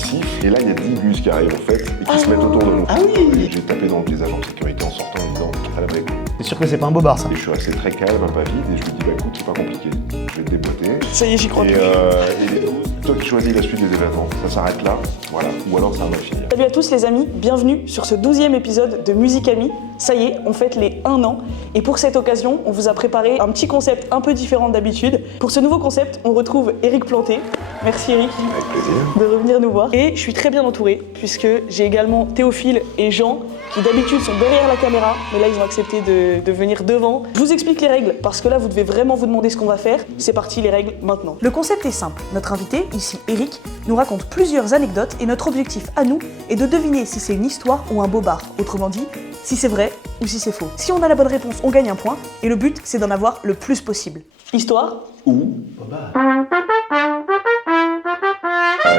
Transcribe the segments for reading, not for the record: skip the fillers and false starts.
siffle, et là il y a 10 bus qui arrivent en fait, et qui se mettent autour de nous. Ah oui. J'ai tapé dans les agents de sécurité en sortant en disant qu'il fallait avec nous. T'es sûr que c'est pas un bobard ça? Et je suis resté très calme, pas vide, et je lui dis bah écoute, c'est pas compliqué, je vais te déboîter. Ça y est, j'y crois Et, plus. toi qui choisis la suite des événements, ça s'arrête là, voilà, ou alors ça va finir. Salut à tous les amis, bienvenue sur ce 12e épisode de Musique Amie. Ça y est, on fête les 1 an. Et pour cette occasion, on vous a préparé un petit concept un peu différent d'habitude. Pour ce nouveau concept, on retrouve Eric Planté. Merci Eric Avec plaisir. de revenir nous voir. Et je suis très bien entouré, puisque j'ai également Théophile et Jean, qui d'habitude sont derrière la caméra, mais là ils ont accepté de venir devant. Je vous explique les règles, parce que là vous devez vraiment vous demander ce qu'on va faire. C'est parti, les règles maintenant. Le concept est simple. Notre invité, ici Eric, nous raconte plusieurs anecdotes et notre objectif à nous est de deviner si c'est une histoire ou un bobard. Autrement dit, si c'est vrai ou si c'est faux. Si on a la bonne réponse, on gagne un point, et le but c'est d'en avoir le plus possible. Histoire Ou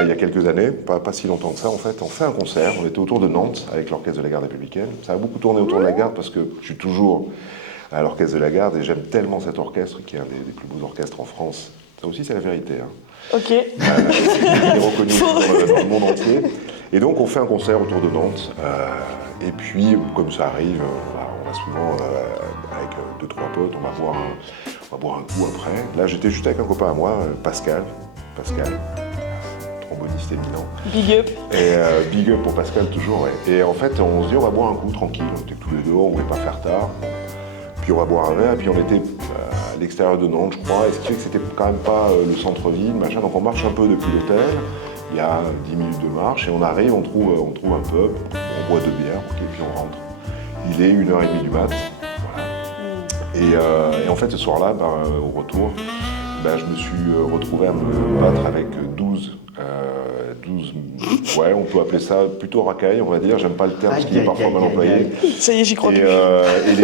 il y a quelques années, pas si longtemps que ça en fait, on fait un concert, on était autour de Nantes avec l'orchestre de la Garde républicaine. Ça a beaucoup tourné autour de la Garde parce que je suis toujours à l'orchestre de la Garde et j'aime tellement cet orchestre qui est un des plus beaux orchestres en France. Ça aussi c'est la vérité. Hein. Ok. Il est reconnu dans le monde entier. Et donc on fait un concert autour de Nantes. Et puis comme ça arrive, on va souvent avec 2-3 potes, on va boire un coup après. Là j'étais juste avec un copain à moi, Pascal, tromboniste éminent. Big up. Et big up pour Pascal toujours. Ouais. Et en fait on se dit on va boire un coup tranquille, on était tous les deux, on voulait pas faire tard. Puis on va boire un verre, et puis on était à l'extérieur de Nantes, je crois, et ce qui fait que c'était quand même pas le centre-ville, machin, donc on marche un peu depuis l'hôtel, il y a 10 minutes de marche, et on arrive, on trouve un pub, on boit 2 bières, et puis on rentre. Il est 1h30 du mat, voilà. Et en fait, ce soir-là, au retour, je me suis retrouvé à me battre avec 12, ouais, on peut appeler ça plutôt racailles, on va dire, j'aime pas le terme parce qu'il est parfois mal employé. Ça y est, j'y crois plus. Et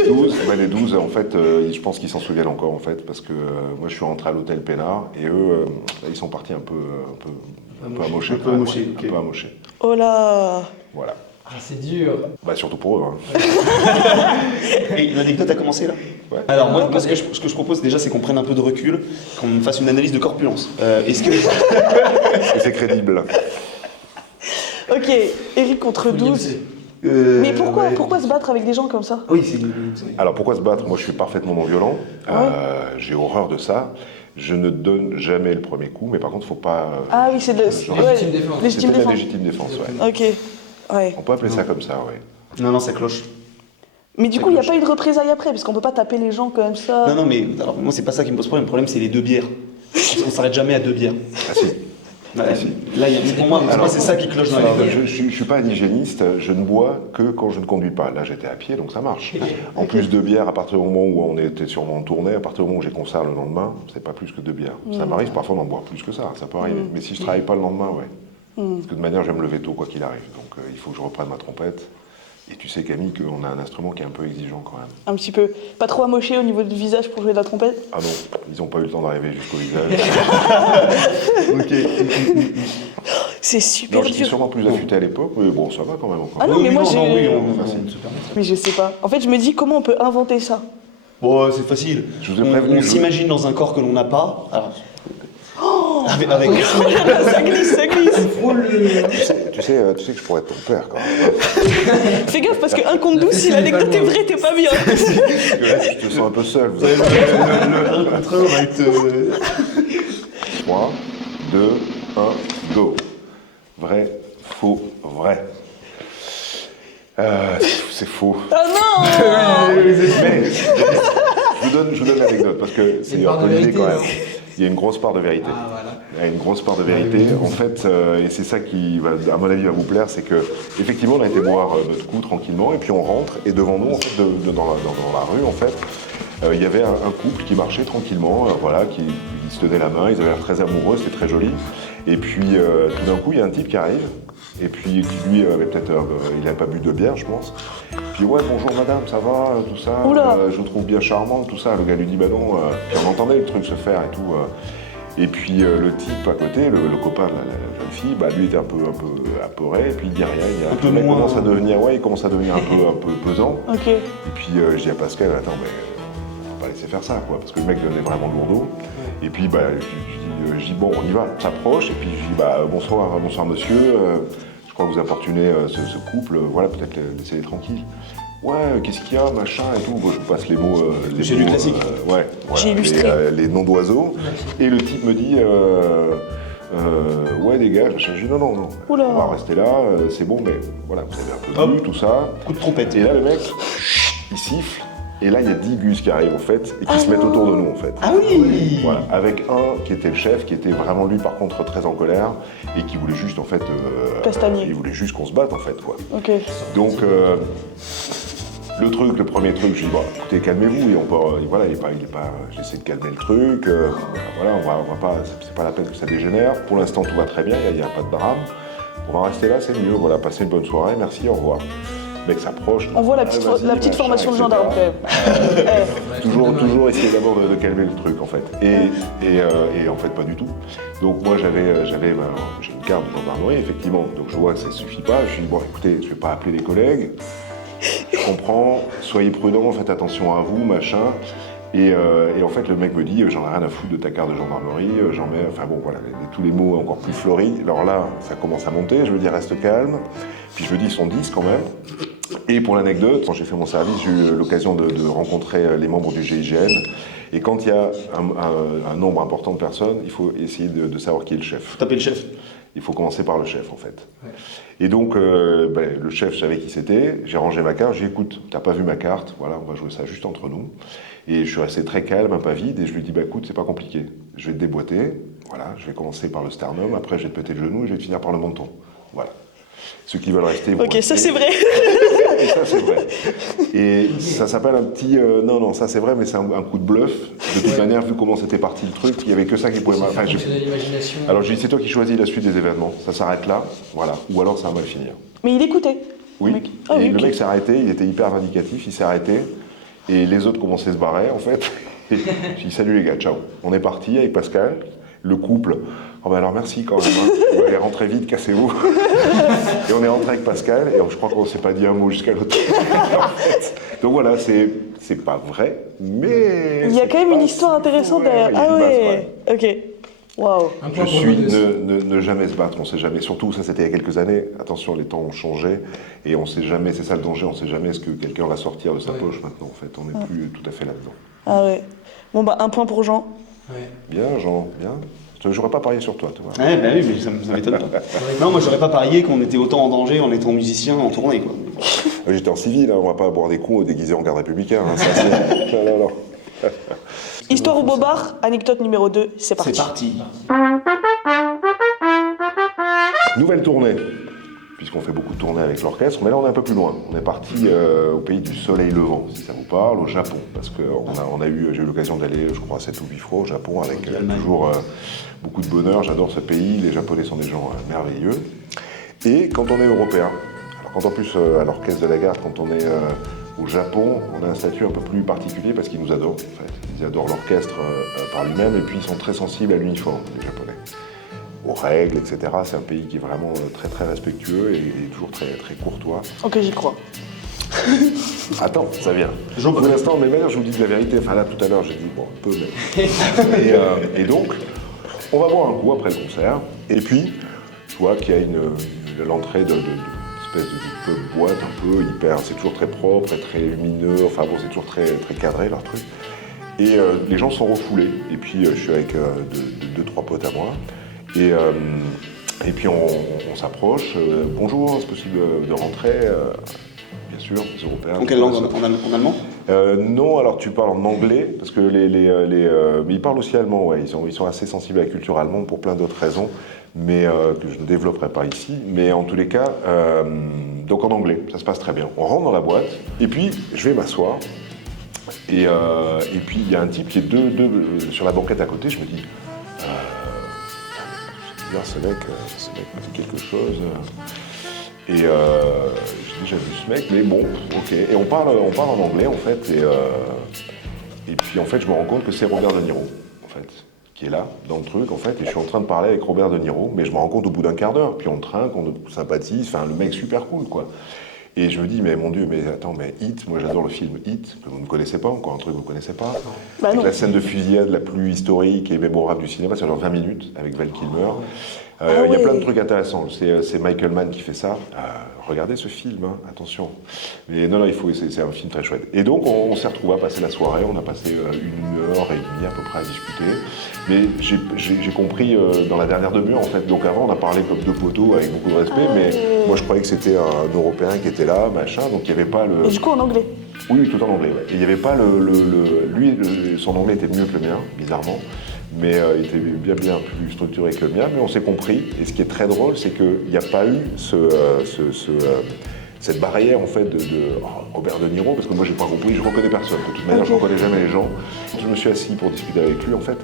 les 12, en fait, je pense qu'ils s'en souviennent encore, en fait, parce que moi, je suis rentré à l'hôtel Pénard, et eux, ils sont partis un peu amochés. Un peu amochés, Un peu amochés. Oh là. Voilà. Ah, c'est dur. Bah, surtout pour eux. Hein. Et l'anecdote a commencé là. Ouais. Alors moi, ce que je propose déjà, c'est qu'on prenne un peu de recul, qu'on fasse une analyse de corpulence. Est-ce que... Et c'est crédible. Ok, Eric contre 12. Mais pourquoi se battre avec des gens comme ça? Oui, c'est... Alors, pourquoi se battre? Moi, je suis parfaitement non-violent. J'ai horreur de ça. Je ne donne jamais le premier coup, mais par contre, il ne faut pas... Ah oui, c'est de Légitime défense. Légitime C'était la défense. légitime défense, ouais. Ok, ouais. On peut appeler ça comme ça, ouais. Non, ça cloche. Mais du coup, il n'y a pas eu de représailles après, parce qu'on peut pas taper les gens comme ça. Non, mais alors, moi, c'est pas ça qui me pose problème. Le problème, c'est les 2 bières. On s'arrête jamais à 2 bières. Ah si. Ouais, si. Là, pour moi, c'est ça qui cloche dans Alors, les... je ne suis pas un hygiéniste, je ne bois que quand je ne conduis pas. Là, j'étais à pied, donc ça marche. En plus de bière, à partir du moment où on était sûrement en tournée, à partir du moment où j'ai concert le lendemain, c'est pas plus que 2 bières. Ça m'arrive parfois d'en boire plus que ça peut arriver. Mais si je travaille pas le lendemain, ouais. Parce que de manière, je vais me lever tôt, quoi qu'il arrive. Donc il faut que je reprenne ma trompette. Et tu sais, Camille, qu'on a un instrument qui est un peu exigeant quand même. Un petit peu. Pas trop amoché au niveau du visage pour jouer de la trompette? Ah non, ils n'ont pas eu le temps d'arriver jusqu'au visage. Ok. C'est super Non, j'étais dur. sûrement plus affûté à l'époque, mais bon, ça va quand même encore. Ah non, mais moi j'ai... Merci. Mais je sais pas. En fait, je me dis comment on peut inventer ça. Bon, c'est facile. Je vous ai prévenu. On s'imagine dans un corps que l'on n'a pas. Alors... avec... Ça glisse, ça glisse. Tu sais que je pourrais être ton père quand même. Fais gaffe, parce que 1 contre 12, si l'anecdote est vraie, t'es pas bien. Parce que là, je te sens un peu seul. Vous avez... Le 1 contre 1 va être... 3, 2, 1, go. Vrai, faux, vrai. C'est faux. Ah non. Mais je vous donne l'anecdote parce que c'est un peu l'idée quand même. Il y a une grosse part de vérité. Ah, voilà. Il y a une grosse part de vérité. En fait, et c'est ça qui, à mon avis, va vous plaire, c'est que effectivement, on a été boire notre coup tranquillement, et puis on rentre, et devant nous, en fait, dans la rue, en fait, il y avait un couple qui marchait tranquillement, voilà, qui se tenait la main, ils avaient l'air très amoureux, c'était très joli. Et puis, tout d'un coup, il y a un type qui arrive, et puis qui lui avait peut-être, il n'avait pas bu de bière, je pense. Puis ouais, bonjour madame, ça va, tout ça, je vous trouve bien charmante, tout ça. Le gars lui dit bah non, puis on entendait le truc se faire et tout. Et puis le type à côté, le copain de la jeune fille, lui était un peu apeuré, et puis il dit rien, il commence à devenir un peu pesant. Ok. Et puis je dis à Pascal, attends, mais on va pas laisser faire ça, quoi, parce que le mec devenait vraiment lourdeau. Et puis je dis je dis bon, on y va, on s'approche, et puis je dis bah bonsoir monsieur, je crois que vous importunez ce couple, voilà, peut-être laissez-les tranquilles. Ouais, qu'est-ce qu'il y a, machin et tout. Bon, je vous passe les mots. C'est du classique. Ouais, J'ai illustré. les noms d'oiseaux. Et le type me dit ouais, dégage. Je dis non, Oula. on va rester là, c'est bon, mais voilà, vous avez un peu Hop. vu tout ça. Coup de trompette. Et là, le mec, il siffle. Et là, il y a 10 gus qui arrivent en fait, et qui se mettent autour de nous en fait. Ah oui. Voilà, avec un qui était le chef, qui était vraiment lui par contre très en colère, et qui voulait juste en fait. Castagner. Il voulait juste qu'on se batte en fait, quoi. Ok. Donc, le premier truc, je dis, bon, écoutez, calmez-vous, et on peut, et voilà, j'essaie de calmer le truc, voilà, on va pas, c'est pas la peine que ça dégénère. Pour l'instant, tout va très bien, il n'y a pas de drame. On va rester là, c'est mieux, voilà, passez une bonne soirée, merci, au revoir. Le mec s'approche. On voit la petite, vas-y, la petite machin, formation de etc. gendarme quand même. Toujours essayer d'abord de calmer le truc en fait. Et en fait pas du tout. Donc moi j'ai une carte de gendarmerie effectivement, donc je vois que ça suffit pas. Je dis bon écoutez, je vais pas appeler les collègues, je comprends, soyez prudents, faites attention à vous, machin. Et en fait le mec me dit j'en ai rien à foutre de ta carte de gendarmerie, j'en mets, enfin bon voilà, tous les mots encore plus fleuris. Alors là ça commence à monter, je me dis reste calme. Puis je me dis ils sont 10 quand même. Et pour l'anecdote, quand j'ai fait mon service, j'ai eu l'occasion de rencontrer les membres du GIGN. Et quand il y a un nombre important de personnes, il faut essayer de savoir qui est le chef. Taper le chef. Il faut commencer par le chef en fait. Ouais. Et donc le chef, je savais qui c'était, j'ai rangé ma carte, j'ai dit écoute, t'as pas vu ma carte, voilà, on va jouer ça juste entre nous. Et je suis resté très calme, un pas vide, et je lui dis bah écoute, c'est pas compliqué, je vais te déboîter, voilà, je vais commencer par le sternum, après je vais te péter le genou et je vais te finir par le menton. Voilà. Ceux qui veulent rester vont rester. Ça c'est vrai. Et ça c'est vrai. Et ça s'appelle un petit... non, ça c'est vrai, mais c'est un coup de bluff. De toute manière, vu comment c'était parti le truc, il n'y avait que ça qui pouvait... Enfin, alors j'ai dit, c'est toi qui choisis la suite des événements. Ça s'arrête là, voilà. Ou alors ça va mal finir. Mais il écoutait. Oui. Mec. Ah, et oui, le mec s'est arrêté, il était hyper vindicatif, il s'est arrêté. Et les autres commençaient à se barrer, en fait. Et j'ai dit, salut les gars, ciao. On est parti avec Pascal, le couple. Oh ben alors merci quand même, hein. Vous allez rentrer vite, cassez-vous. Et on est rentré avec Pascal, et je crois qu'on ne s'est pas dit un mot jusqu'à l'autre. En fait. Donc voilà, c'est pas vrai, mais... Il y a quand même une histoire intéressante derrière. Ah ouais, ok. Waouh. Je suis ne jamais se battre, on sait jamais. Surtout, ça c'était il y a quelques années. Attention, les temps ont changé et on sait jamais, c'est ça le danger, on sait jamais ce que quelqu'un va sortir de sa poche maintenant. En fait, on n'est plus tout à fait là-dedans. Ah ouais. Bon bah un point pour Jean. Ouais. Bien, Jean, bien. J'aurais pas parié sur toi, tu vois. Ouais, bah oui, mais ça m'étonne pas. Non, moi j'aurais pas parié qu'on était autant en danger en étant musicien en tournée, quoi. J'étais en civil, hein, on va pas boire des coups déguisés en garde républicain. Hein, ça, non. Histoire ou bobard, anecdote numéro 2, c'est parti. C'est parti. Nouvelle tournée, puisqu'on fait beaucoup de tournées avec l'orchestre, mais là on est un peu plus loin. On est parti au pays du soleil levant, si ça vous parle, au Japon. Parce que j'ai eu l'occasion d'aller, je crois, 7 ou 8 fois au Japon avec toujours beaucoup de bonheur. J'adore ce pays, les Japonais sont des gens merveilleux. Et quand on est européen, alors quand en plus à l'orchestre de la Garde, quand on est au Japon, on a un statut un peu plus particulier parce qu'ils nous adorent, en fait. Ils adorent l'orchestre par lui-même et puis ils sont très sensibles à l'uniforme, les Japonais. Aux règles, etc. C'est un pays qui est vraiment très très respectueux et toujours très très courtois. Ok, j'y crois. Attends, ça vient. Pour l'instant, mais manière, je vous dis de la vérité. Enfin là, tout à l'heure, j'ai dit bon, un peu, mais... et donc, on va boire un coup après le concert. Et puis, je vois qu'il y a l'entrée d'une espèce de pub boîte un peu hyper. C'est toujours très propre et très lumineux. Enfin bon, c'est toujours très très cadré leur truc. Et les gens sont refoulés. Et puis, je suis avec deux, trois potes à moi. Et puis on s'approche. Bonjour, c'est possible de rentrer bien sûr, les Européens. En quelle langue? En allemand? Non, alors tu parles en anglais, parce que mais ils parlent aussi allemand, ouais. Ils sont assez sensibles à la culture allemande pour plein d'autres raisons, mais que je ne développerai pas ici. Mais en tous les cas, donc en anglais, ça se passe très bien. On rentre dans la boîte, et puis je vais m'asseoir, et puis il y a un type qui est sur la banquette à côté, je me dis... ce mec me dit quelque chose. Et j'ai déjà vu ce mec, mais bon, ok. Et on parle en anglais, en fait. Et puis, en fait, je me rends compte que c'est Robert De Niro, en fait, qui est là, dans le truc, en fait. Et je suis en train de parler avec Robert De Niro, mais je me rends compte au bout d'un quart d'heure. Puis on trinque, on sympathise. Enfin, le mec super cool, quoi. Et je me dis, mais mon Dieu, mais attends, mais Hit, moi j'adore le film Hit, que vous ne connaissez pas, encore un truc que vous ne connaissez pas. Bah Avec non. la scène de fusillade la plus historique et mémorable du cinéma, c'est genre 20 minutes avec Val Kilmer. Il y a plein de trucs intéressants. C'est Michael Mann qui fait ça. Regardez ce film, hein, attention. Mais non, c'est un film très chouette. Et donc, on s'est retrouvés à passer la soirée. On a passé 1h30 à peu près à discuter. Mais j'ai compris dans la dernière demi-heure, en fait. Donc avant, on a parlé comme deux poteaux avec beaucoup de respect. Mais moi, je croyais que c'était un Européen qui était là, machin. Donc, il n'y avait pas le... Et du coup, en anglais. Oui, tout en anglais. Ouais. Et il n'y avait pas son anglais était mieux que le mien, bizarrement. Mais il était bien plus structuré que le mien, mais on s'est compris. Et ce qui est très drôle, c'est qu'il n'y a pas eu cette barrière en fait de Robert De Niro, parce que moi j'ai pas compris, je reconnais personne. De toute manière, je reconnais jamais les gens. Quand je me suis assis pour discuter avec lui, en fait,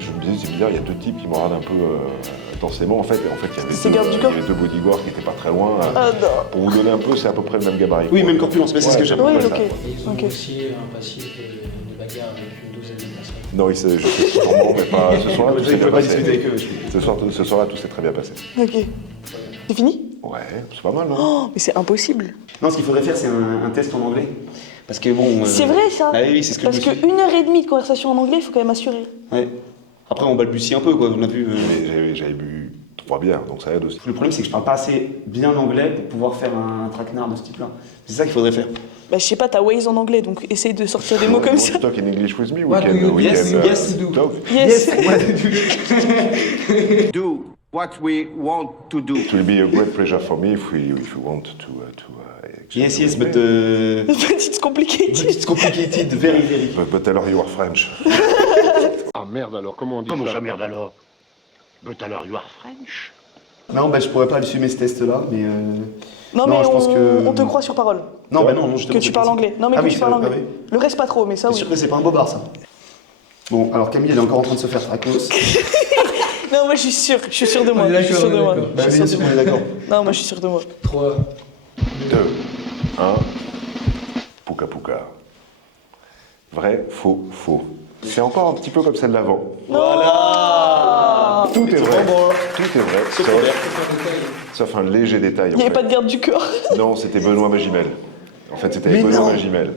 je me disais c'est bizarre, il y a deux types qui me regardent un peu intensément. En fait, il y avait deux bodyguards qui n'étaient pas très loin. Pour vous donner un peu, c'est à peu près le même gabarit. Oui, même corpulence, mais c'est ce que j'aime. Oui, ça. ok. Et ils ont Ok. aussi un passif de bagarre avec une douzaine de personnes. Non, je sais sûrement, mais pas ce soir-là. Je Tout s'est ne bien peux pas passé. discuter avec eux. Ce soir-là, tout s'est très bien passé. Ok. C'est fini? Ouais, c'est pas mal, non? Oh, mais c'est impossible. Non, ce qu'il faudrait faire, c'est un test en anglais. Parce que bon. C'est vrai ça? Ah oui, c'est ce que Parce je me suis que 1h30 de conversation en anglais, il faut quand même assurer. Ouais. Après, on balbutie un peu, quoi, on a vu. Mais j'avais bu 3 bières, donc ça aide aussi. Le problème, c'est que je parle pas assez bien anglais pour pouvoir faire un traquenard de ce type-là. C'est ça qu'il faudrait faire. Bah, je sais pas, t'as Waze en anglais, donc essaye de sortir des mots comme ça. Talk in English with me, What do you do? Yes, you do. talk. Yes. Do what we want to do. It will be a great pleasure for me if we want to Yes, yes, but. Petite complicated. It's complicated, very, very. But tell her you are French. Ah merde alors, comment on dit Comment ça ça merde alors? But alors you are French? Non, bah, je pourrais pas assumer ce test-là, mais. Non, mais je pense que. on te croit sur parole. Non, bah non, justement. Que tu parles anglais. Non, mais Ah que oui, tu parles ça, anglais. ah oui. Le reste pas trop, mais ça C'est oui. sûr que c'est pas un bobard, ça. Bon, alors Camille, elle est encore en train de se faire tracos. Non, moi je suis sûre de moi. On est Je suis sûre de d'accord, moi. on est Bah, Je suis bien sûre sûr, de on moi. est d'accord. Non, moi je suis sûre de moi. 3. 2, 1. Pouka pouka. Vrai, faux, faux. C'est encore un petit peu comme celle d'avant. Voilà. Tout est vrai. Tout est vrai. Sauf Sauf un léger détail. Il n'y avait pas de garde du corps. Non, c'était Benoît Magimel. En fait, c'était avec Benoît Magimel.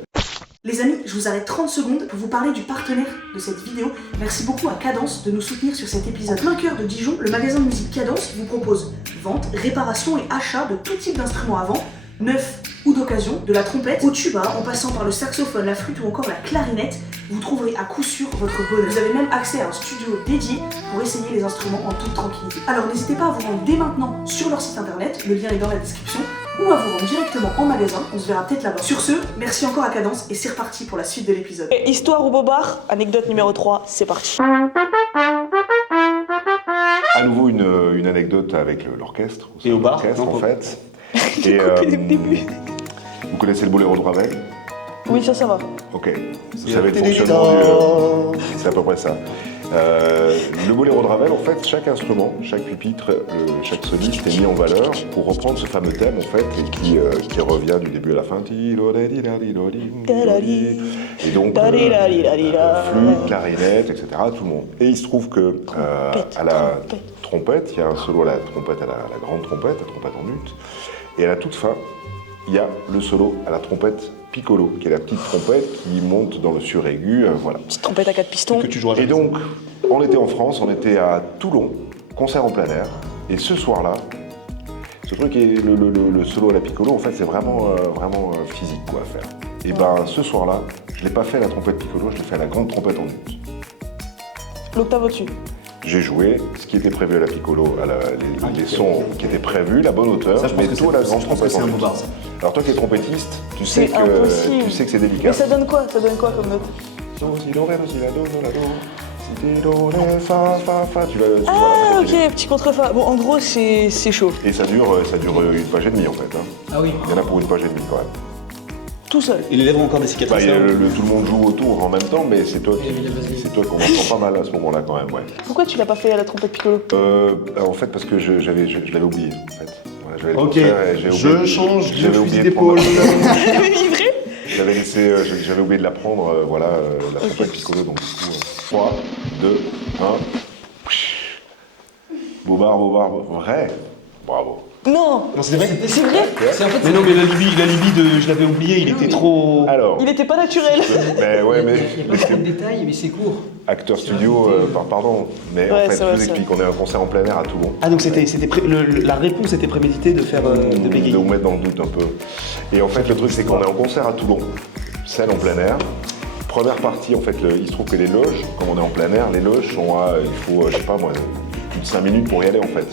Les amis, je vous arrête 30 secondes pour vous parler du partenaire de cette vidéo. Merci beaucoup à Cadence de nous soutenir sur cet épisode. Plein cœur de Dijon, le magasin de musique Cadence vous propose vente, réparation et achat de tout type d'instruments à vent, neufs ou d'occasion, de la trompette au tuba, en passant par le saxophone, la flûte ou encore la clarinette. Vous trouverez à coup sûr votre bonheur. Vous avez même accès à un studio dédié pour essayer les instruments en toute tranquillité. Alors n'hésitez pas à vous rendre dès maintenant sur leur site internet, le lien est dans la description, ou à vous rendre directement en magasin, on se verra peut-être là-bas. Sur ce, merci encore à Cadence et c'est reparti pour la suite de l'épisode. Et histoire ou bobard, anecdote numéro 3, c'est parti. À nouveau une anecdote avec l'orchestre. Et au bar, L'orchestre, non, en fait. J'ai coupé dès le début. Vous connaissez le boléro de Ravel? Oui, ça va. Ok. Vous savez le fonctionnement du... C'est à peu près ça. Le boléro de Ravel, en fait, chaque instrument, chaque pupitre, chaque soliste est mis en valeur pour reprendre ce fameux thème, en fait, et qui revient du début à la fin. Et donc, flûte, clarinette, etc., tout le monde. Et il se trouve que à la trompette, il y a un solo à la trompette, à la grande trompette, la trompette en ut, et à la toute fin, il y a le solo à la trompette piccolo, qui est la petite trompette qui monte dans le suraigu, voilà. Petite trompette à 4 pistons. Que tu joueras Et jamais. donc, on était en France, on était à Toulon, concert en plein air, et ce soir-là, ce truc est le solo à la piccolo, en fait, c'est vraiment physique quoi à faire. Et ben, ce soir-là, je l'ai pas fait à la trompette piccolo, je l'ai fait à la grande trompette en ut. L'octave au-dessus. J'ai joué ce qui était prévu à la piccolo, les sons qui étaient prévus, la bonne hauteur, Ça, je pense mais que tout à la grande je pense que trompette c'est en un ut. bobard, ça. Alors toi qui es trompettiste, tu C'est sais impossible. que c'est délicat. Mais ça donne quoi? Ça donne quoi comme note? Do, si, do, ré, do, si, la, do, la, do, si, do, ré, fa, fa. Tu vas Ah, continuer. ok, petit contrefa. Bon, en gros, c'est chaud. Et ça dure une page et demie en fait. Hein. Ah oui. Il y en a pour une page et demie quand même. Tout seul. Et les lèvres ont encore des Bah, cicatrices. il y a là. tout le monde joue autour en même temps, mais c'est toi Et la vaseline. qu'on entend pas mal à ce moment-là quand même, ouais. Pourquoi tu l'as pas fait à la trompette piccolo? En fait, parce que je l'avais oublié en fait. Voilà, je vais le Ok, faire et j'ai je oublié- change de j'avais fusil oublié de prendre d'épaule. J'avais laissé, j'avais oublié de la prendre, la trompette piccolo, donc du coup, 3, 2, 1. Bobard, vrai. Bravo. Non, Non, c'est vrai. c'est vrai. C'est en fait. Mais non, mais la Libye de je l'avais oublié, il était trop. Alors, Il était pas naturel. mais ouais, mais Il n'y a pas trop de détails, mais c'est court. acteur studio, pardon, mais Ouais, en fait, c'est je vrai, vous explique, on est à un concert en plein air à Toulon. Ah, donc la réponse était préméditée de faire de bégayer. De vous mettre dans le doute un peu. Et en fait, le truc, c'est qu'on est en concert à Toulon, scène en plein air. Première partie, en fait, il se trouve que les loges, comme on est en plein air, les loges sont à, il faut, je sais pas moi, plus de 5 minutes pour y aller, en fait.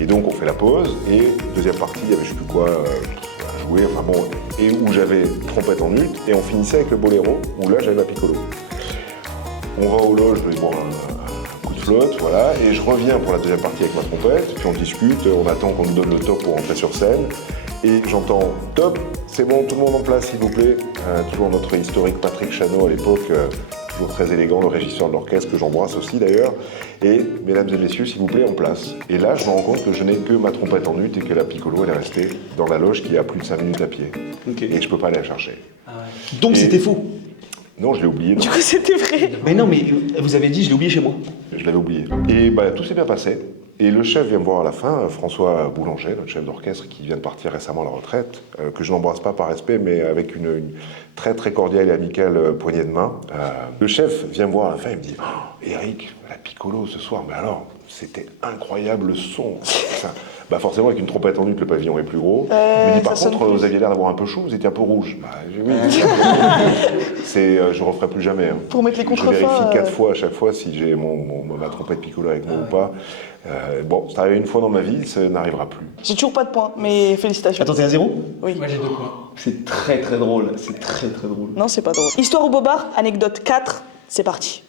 Et donc, on fait la pause, et deuxième partie, il y avait je sais plus quoi à jouer, enfin bon, et où j'avais trompette en ut, et on finissait avec le boléro, où là, j'avais ma piccolo. On va aux loges, je vais boire un coup de flotte, voilà, et je reviens pour la deuxième partie avec ma trompette, puis on discute, on attend qu'on nous donne le top pour rentrer sur scène, et j'entends « Top, c'est bon, tout le monde en place, s'il vous plaît ». Toujours notre historique Patrick Chano à l'époque, toujours très élégant, le régisseur de l'orchestre, que j'embrasse aussi d'ailleurs, et « Mesdames et messieurs, s'il vous plaît, en place ». Et là, je me rends compte que je n'ai que ma trompette en ut et que la piccolo, elle est restée dans la loge qui est à plus de 5 minutes à pied. Ok. Et je peux pas aller la chercher. Donc Et- c'était faux. Non, je l'ai oublié. Du coup, c'était vrai. Mais non, mais vous avez dit, je l'ai oublié chez moi. Je l'avais oublié. Et bah, tout s'est bien passé. Et le chef vient me voir à la fin, François Boulanger, notre chef d'orchestre qui vient de partir récemment à la retraite, que je n'embrasse pas par respect, mais avec une très très cordiale et amicale poignée de main. Le chef vient me voir à la fin, il me dit oh, Eric, la piccolo ce soir, mais alors, c'était incroyable le son. Ça. Bah forcément, avec une trompette en ut, le pavillon est plus gros. Il me dit par ça sonne contre, plus. vous aviez l'air d'avoir un peu chaud, vous étiez un peu rouge. Bah, j'ai oui. Je ne referai plus jamais. Hein. Pour mettre les Je contreforts, vérifie 4 fois à chaque fois si j'ai ma trompette piccolo avec moi ou pas. Bon, c'est arrivé une fois dans ma vie, ça n'arrivera plus. J'ai toujours pas de points, mais félicitations. Attends, t'es à 0? Oui. Moi j'ai 2 points. C'est très très drôle, c'est très très drôle. Non, c'est pas drôle. Histoire au bobard, anecdote 4, c'est parti.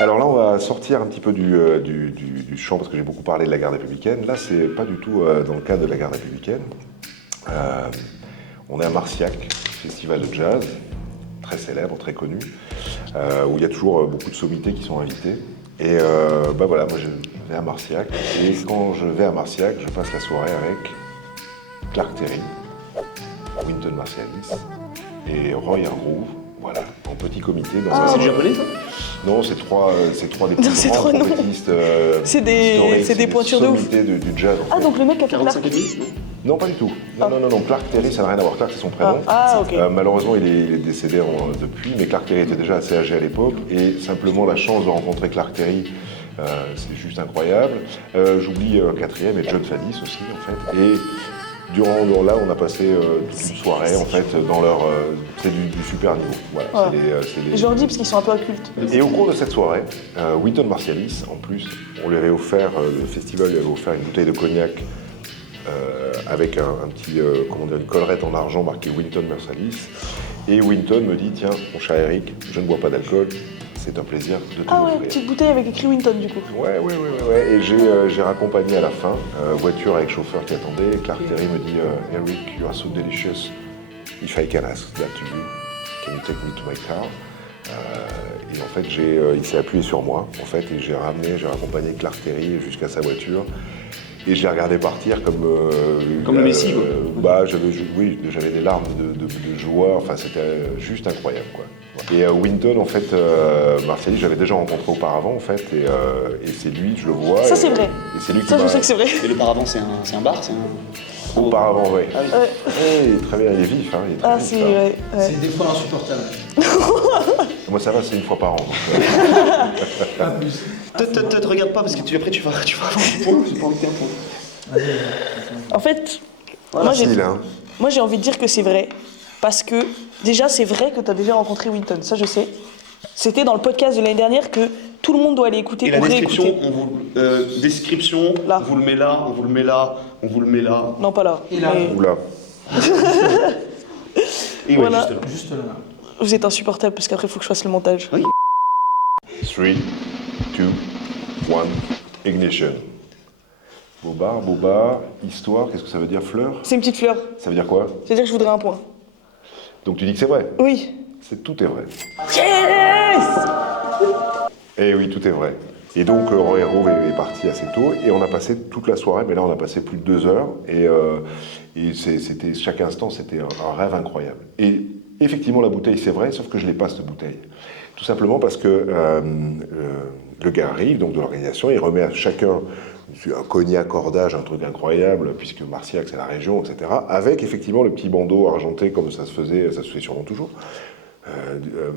Alors là, on va sortir un petit peu du champ parce que j'ai beaucoup parlé de la garde républicaine. Là, c'est pas du tout dans le cadre de la garde républicaine. On est à Marciac, festival de jazz, très célèbre, très connu, où il y a toujours beaucoup de sommités qui sont invitées. Et bah voilà, moi je vais à Marciac. Et quand je vais à Marciac, je passe la soirée avec Clark Terry, Wynton Marsalis et Roy Hargrove. Voilà, en petit comité. C'est du japonais ça? Non, c'est trois des plus Non, c'est grands trois noms. trompettistes C'est des- historiques, c'est des pointures de ouf. sommités du jazz. En Ah, fait. donc le mec a fait de la... 45 et demi? Non, pas du tout. Non. Clark Terry, ça n'a rien à voir. Clark, c'est son prénom. Ok. Malheureusement, il est décédé depuis, mais Clark Terry était déjà assez âgé à l'époque. Et simplement, la chance de rencontrer Clark Terry, c'est juste incroyable. J'oublie un quatrième, et John Faddis aussi, en fait. Et durant là, on a passé toute une soirée, en fait, dans leur... c'est du super niveau. Voilà, Ouais. c'est les- Je leur dis parce qu'ils sont un peu occultes. Et au cours de cette soirée, Wynton Marsalis, en plus, on lui avait offert, le festival lui avait offert une bouteille de cognac avec un petit, comment dire, une collerette en argent marquée Wynton Marsalis. Et Wynton me dit, tiens, mon cher Eric, je ne bois pas d'alcool, c'est un plaisir de te Ah ouais, l'offrir. petite bouteille avec écrit Winton du coup. Ouais. Et j'ai raccompagné à la fin, voiture avec chauffeur qui attendait. Et Clark Terry me dit, Eric, you are so delicious. If I can ask that to you, can you take me to my car? Et en fait, il s'est appuyé sur moi, en fait, et j'ai raccompagné Clark Terry jusqu'à sa voiture. Et je l'ai regardé partir comme le Messie, quoi. Bah, j'avais des larmes de joie. Enfin, c'était juste incroyable, quoi. Et Wynton, en fait, Marsalis, j'avais déjà rencontré auparavant, en fait, et c'est lui, je le vois. Ça, c'est vrai. Et c'est lui qui Ça, je m'a- sais que c'est vrai. Et le paravent, c'est un bar, c'est un. Auparavant, oui. Ah oui. Ouais. Il est très bien, il est vif, hein. Il est très Ah, vif, c'est... hein. Ouais, ouais. C'est des fois insupportable. Moi, ça va, c'est une fois par an. Pas plus. Te regarde pas parce que après tu vas avoir un point, j'ai pas envie de faire un point. En fait, moi j'ai... Facile, hein. Moi, j'ai envie de dire que c'est vrai, parce que déjà, c'est vrai que tu as déjà rencontré Wynton, ça je sais. C'était dans le podcast de l'année dernière que tout le monde doit aller écouter Et la pour description, réécouter. description, Là. on vous le met là, on vous le met là, on vous le met là. Non, pas là. Et là. Mais Oula. Et Voilà. ouais, juste là. Juste là. vous êtes insupportable parce qu'après, il faut que je fasse le montage. 3, 2, 1, ignition. Boba, histoire, qu'est-ce que ça veut dire, fleur? C'est une petite fleur. Ça veut dire quoi? C'est-à-dire que je voudrais un point. Donc tu dis que c'est vrai? Oui. Tout est vrai. Yes! Eh oui, tout est vrai. Et donc Roy Hargrove est parti assez tôt et on a passé toute la soirée, mais là on a passé plus de 2 heures et c'était chaque instant c'était un rêve incroyable. Et effectivement la bouteille c'est vrai, sauf que je l'ai pas cette bouteille. Tout simplement parce que le gars arrive donc de l'organisation, il remet à chacun un cognac cordage, un truc incroyable, puisque Marciac c'est la région, etc. Avec effectivement le petit bandeau argenté comme ça se fait sûrement toujours.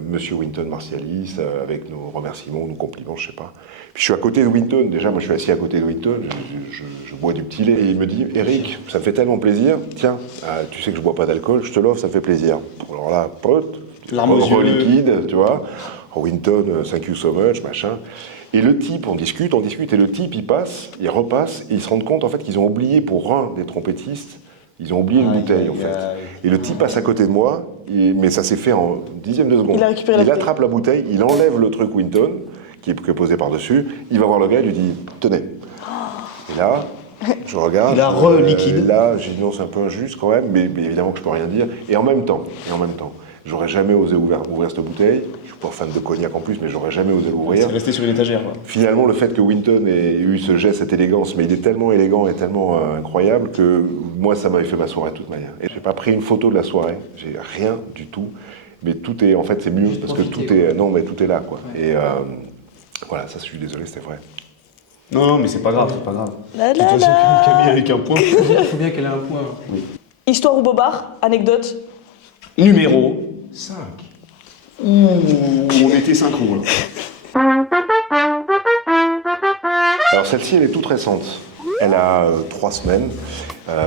Monsieur Winton Martialis, avec nos remerciements, nos compliments, je sais pas. Puis je suis à côté de Winton, déjà moi je suis assis à côté de Winton, je bois du petit lait, et il me dit, Eric, ça me fait tellement plaisir, tiens, tu sais que je bois pas d'alcool, je te l'offre, ça me fait plaisir. Alors là, pote, Larmes aux yeux. liquide, tu vois, Winton, thank you so much, machin. Et le type, on discute, et le type il passe, il repasse, et ils se rendent compte en fait qu'ils ont oublié pour un des trompettistes, ils ont oublié une bouteille en fait. Et le type passe à côté de moi, mais ça s'est fait en dixième de seconde. Il a récupéré la bouteille. attrape la bouteille, il enlève le truc Winton, qui est posé par-dessus, il va voir le gars, il lui dit « Tenez ». Et là, je regarde. Il a reliquide. Là, j'ai dit non, c'est un peu injuste quand même, mais évidemment que je peux rien dire. Et en même temps, j'aurais jamais osé ouvrir cette bouteille. Je suis pas fan de cognac en plus, mais j'aurais jamais osé l'ouvrir. C'est resté sur une étagère. Quoi. Finalement, le fait que Winton ait eu ce geste, cette élégance, mais il est tellement élégant et tellement incroyable que moi, ça m'avait fait ma soirée de toute manière. Et j'ai pas pris une photo de la soirée, j'ai rien du tout. Mais tout est, en fait, c'est mieux parce que tout est, non, mais tout est là, quoi. Ouais. Et voilà, ça, je suis désolé, c'était vrai. Non, mais c'est pas grave, c'est pas grave. La De toute façon, Camille avec un point. Il faut bien qu'elle ait un point. Oui. Histoire ou bobard, anecdote. Numéro 5. Ouh, on était synchro. Là. Alors celle-ci, elle est toute récente. Elle a 3 semaines.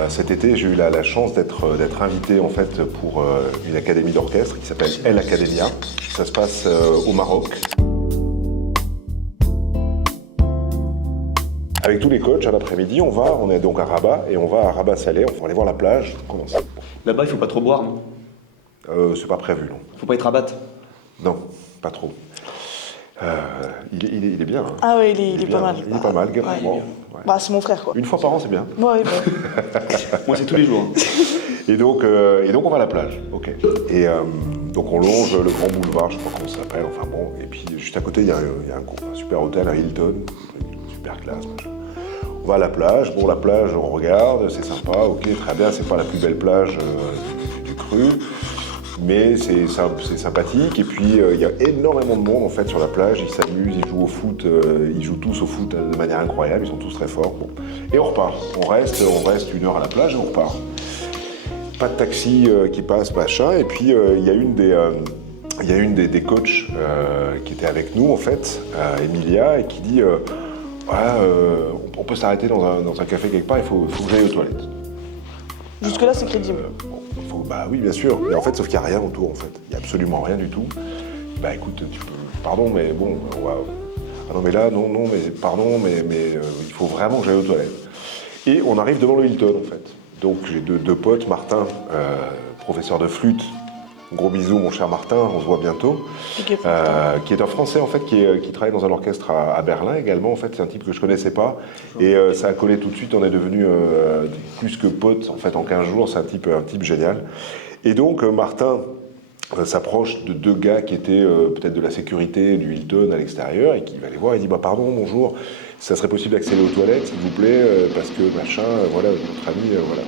Cet été, j'ai eu la chance d'être invité en fait pour une académie d'orchestre qui s'appelle El Academia. Ça se passe au Maroc. Avec tous les coachs, à l'après-midi, on est donc à Rabat, et on va à Rabat-Salé, on va aller voir la plage. Comment ça ? Là-bas, il faut pas trop boire, non? C'est pas prévu, non. Faut pas être rabatte. Non, pas trop. Il est bien. Hein. Ah oui, il est bien, pas mal. Il est pas mal, Ouais, bon, ouais. Bah, c'est mon frère, quoi. Une fois par an, c'est bien. Ouais, Moi, c'est tous les jours. Et donc on va à la plage, ok. Et donc on longe le grand boulevard, je sais pas comment ça s'appelle, enfin bon. Et puis juste à côté, il y a un super hôtel, un Hilton, super classe, machin. On va à la plage, bon la plage, on regarde, c'est sympa, ok, très bien, c'est pas la plus belle plage du cru, mais c'est sympathique. Et puis il y a énormément de monde en fait sur la plage, ils s'amusent, ils jouent au foot, ils jouent tous au foot de manière incroyable, ils sont tous très forts. Bon. Et on repart, on reste 1 heure à la plage et on repart. Pas de taxi qui passe, machin, et puis il y a une des coachs qui était avec nous en fait, Emilia, et qui dit on peut s'arrêter dans un café quelque part, il faut que j'aille aux toilettes. Jusque-là, c'est crédible. Bah oui, bien sûr, mais en fait, sauf qu'il n'y a rien autour en fait, il n'y a absolument rien du tout. Bah écoute, tu peux, pardon, mais bon, ah non mais là, non, mais pardon, mais il faut vraiment que j'aille aux toilettes. Et on arrive devant le Hilton en fait. Donc j'ai deux potes, Martin, professeur de flûte, gros bisous mon cher Martin, on se voit bientôt, qui est un Français en fait, qui travaille dans un orchestre à Berlin également, en fait c'est un type que je connaissais pas, et ça a collé tout de suite, on est devenus plus que potes en fait en 15 jours, c'est un type génial. Et donc Martin s'approche de 2 gars qui étaient peut-être de la sécurité du Hilton à l'extérieur, et qui va les voir et dit pardon, bonjour, ça serait possible d'accéder aux toilettes s'il vous plaît, parce que machin, voilà, votre ami, voilà.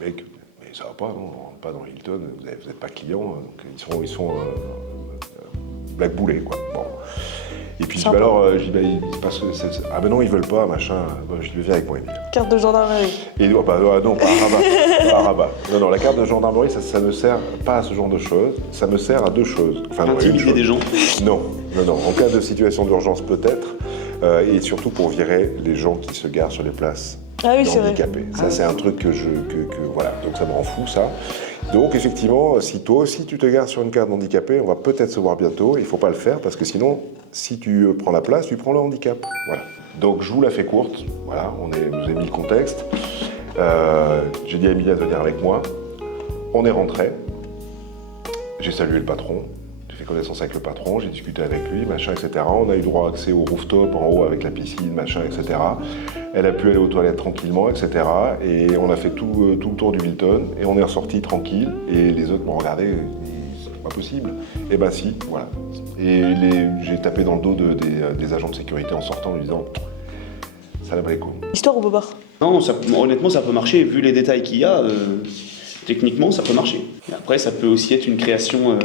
Les mecs, mais ça va pas, non, on rentre pas dans Hilton, vous n'êtes pas client, donc ils sont blackboulés, quoi. Bon. Et puis je dis, bah alors, il passe, ah ben non, ils veulent pas, machin, bon, je dis, viens avec moi, Emile. Carte de gendarmerie. Et non, pas à Rabat. Non, la carte de gendarmerie, ça ne sert pas à ce genre de choses, ça me sert à 2 choses. Enfin, intimider des gens. Non, en cas de situation d'urgence peut-être, et surtout pour virer les gens qui se garent sur les places handicapés. Ça, c'est un truc que voilà, donc ça me rend fou, ça. Donc effectivement, si toi aussi tu te gares sur une carte handicapée, on va peut-être se voir bientôt, il ne faut pas le faire, parce que sinon, si tu prends la place, tu prends le handicap. Voilà. Donc je vous la fais courte, voilà, je vous ai mis le contexte. J'ai dit à Emilia de venir avec moi, on est rentré, j'ai salué le patron, j'ai fait connaissance avec le patron, j'ai discuté avec lui, machin, etc. On a eu droit à accès au rooftop en haut avec la piscine, machin, etc. Elle a pu aller aux toilettes tranquillement, etc. Et on a fait tout le tour du Hilton et on est ressorti tranquille. Et les autres m'ont regardé, c'est pas possible. Et ben si, voilà. Et j'ai tapé dans le dos des agents de sécurité en sortant en lui disant salam alaikum. Histoire ou bobard? Non, honnêtement, ça peut marcher. Vu les détails qu'il y a, techniquement, ça peut marcher. Et après, ça peut aussi être une création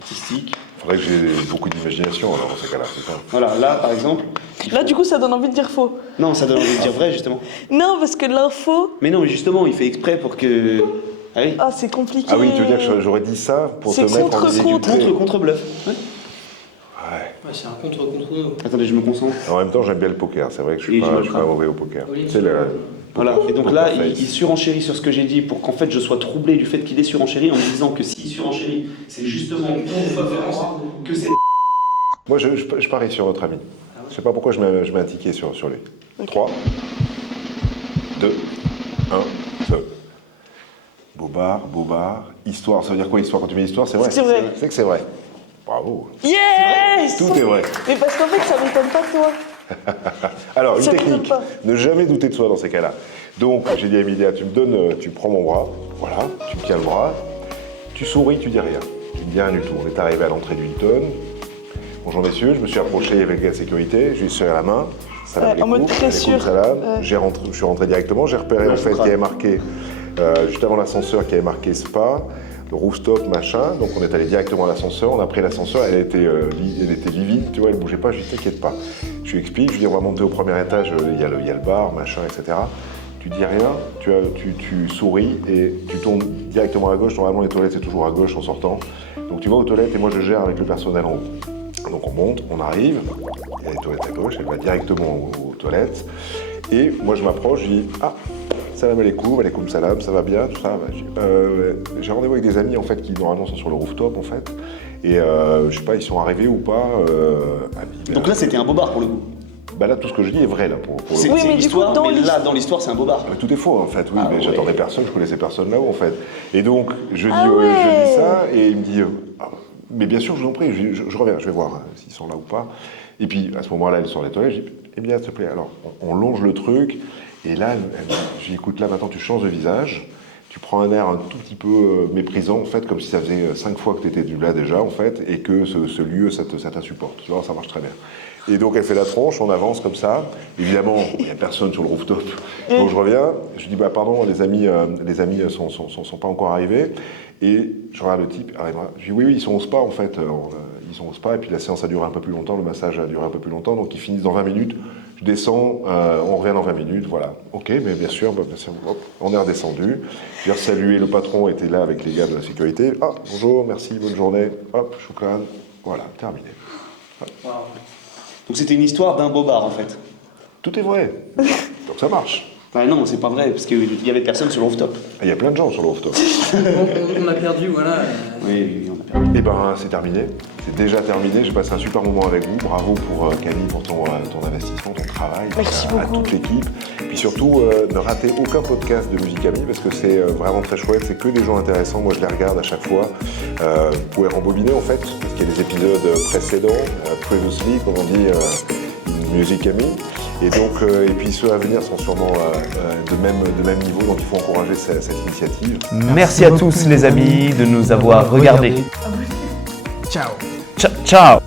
artistique. Il faudrait que j'ai beaucoup d'imagination alors dans ces cas-là, c'est ça. Voilà, là, par exemple, qu'il Là, faut. du coup, ça donne envie de dire faux. Non, ça donne envie de dire vrai, justement. Non, parce que l'info. Mais non, mais justement, il fait exprès pour que... Ah oui. Ah, c'est compliqué. Ah oui, tu veux dire que j'aurais dit ça pour te C'est mettre en contre-contre. difficulté. Contre-bluff. Ouais. Ouais, c'est un contre nous. Attendez, je me concentre. En même temps, j'aime bien le poker. C'est vrai que je suis Et je me pas frappe. mauvais au poker. Oui, Tu sais, le Voilà, poker- et donc poker là, face. il surenchérit sur ce que j'ai dit pour qu'en fait je sois troublé du fait qu'il est surenchéri en me disant que s'il surenchérit, c'est justement pour faire croire que c'est... Moi, je parie sur notre ami. Je sais pas pourquoi je mets un ticket sur lui. 3, 2, 1, feu. Bobard, histoire. Ça veut dire quoi, histoire? Quand tu mets histoire, c'est vrai. C'est vrai. C'est que c'est vrai. Bravo. Yes. Tout est vrai. Mais parce qu'en fait, ça m'étonne pas de toi. Alors, une Ça m'étonne technique. pas. Ne jamais douter de soi dans ces cas-là. Donc, j'ai dit à Emilia, tu prends mon bras. Voilà, tu me tiens le bras. Tu souris, tu dis rien. Tu ne dis rien du tout. On est arrivé à l'entrée du Hilton. Bonjour messieurs, je me suis approché avec la sécurité, je lui ai serré la main, salam Ouais, en mode très sûr. salam. Ouais. Je suis rentré directement, j'ai repéré en fait qu'il y avait marqué, juste avant l'ascenseur, qui avait marqué spa, le rooftop, machin, donc on est allé directement à l'ascenseur, on a pris l'ascenseur, elle était livide, tu vois, elle bougeait pas, je lui ai dit t'inquiète pas. Je lui explique, je lui dis on va monter au premier étage, il y a le bar, machin, etc. Tu dis rien, tu souris et tu tournes directement à gauche, normalement les toilettes c'est toujours à gauche en sortant, donc tu vas aux toilettes et moi je gère avec le personnel en haut. Donc on monte, on arrive, il y a les toilettes à gauche, elle va directement aux toilettes. Et moi je m'approche, je dis ah, salam alaikum salam, ça va bien, tout ça. J'ai rendez-vous avec des amis en fait qui normalement sont sur le rooftop en fait. Et je sais pas, ils sont arrivés ou pas. Donc là, c'était un bobard pour le coup. Bah là tout ce que je dis est vrai là pour C'est le coup. Oui, mais du l'histoire, coup, dans mais là, l'histoire- dans l'histoire, c'est un bobard. Mais tout est faux en fait, oui, Ah mais ouais. j'attendais personne, je connaissais personne là-haut en fait. Et donc je dis, Ah je ouais. dis ça et il me dit ah, mais bien sûr je vous en prie, je reviens, je vais voir s'ils sont là ou pas. Et puis à ce moment-là, elle est sur les toilettes, je dis eh bien s'il te plaît, alors on longe le truc et là je dis écoute là maintenant tu changes de visage, tu prends un air un tout petit peu méprisant en fait, comme si ça faisait 5 fois que tu étais là déjà en fait et que ce lieu ça t'insupporte, tu vois, ça marche très bien. Et donc elle fait la tronche, on avance comme ça. Évidemment, il n'y a personne sur le rooftop. Donc je reviens, je dis bah pardon, les amis sont pas encore arrivés. Et je regarde le type, je dis oui, ils sont au spa en fait. Ils sont au spa et puis la séance a duré un peu plus longtemps, le massage a duré un peu plus longtemps, donc ils finissent dans 20 minutes. Je descends, on revient dans 20 minutes, voilà. Ok, mais bien sûr, hop, on est redescendu. J'ai salué, le patron était là avec les gars de la sécurité. Ah, bonjour, merci, bonne journée. Hop, choukran. Voilà, terminé. Donc c'était une histoire d'un bobard en fait. Tout est vrai. Donc ça marche. Bah non, c'est pas vrai, parce qu'il y avait personne sur le rooftop. Il y a plein de gens sur le rooftop. On a perdu, voilà. Oui, on a perdu. Eh ben, c'est terminé. C'est déjà terminé. J'ai passé un super moment avec vous. Bravo pour Camille, pour ton investissement, ton travail. Merci à beaucoup. toute l'équipe. Puis surtout, ne ratez aucun podcast de Musique Amie parce que c'est vraiment très chouette. C'est que des gens intéressants. Moi, je les regarde à chaque fois. Vous pouvez rembobiner en fait, parce qu'il y a des épisodes précédents, previously, comme on dit, Musique Amie. Et donc, et puis ceux à venir sont sûrement de même niveau, donc il faut encourager cette initiative. Merci à tous les amis de nous avoir regardés. Ciao. Ciao.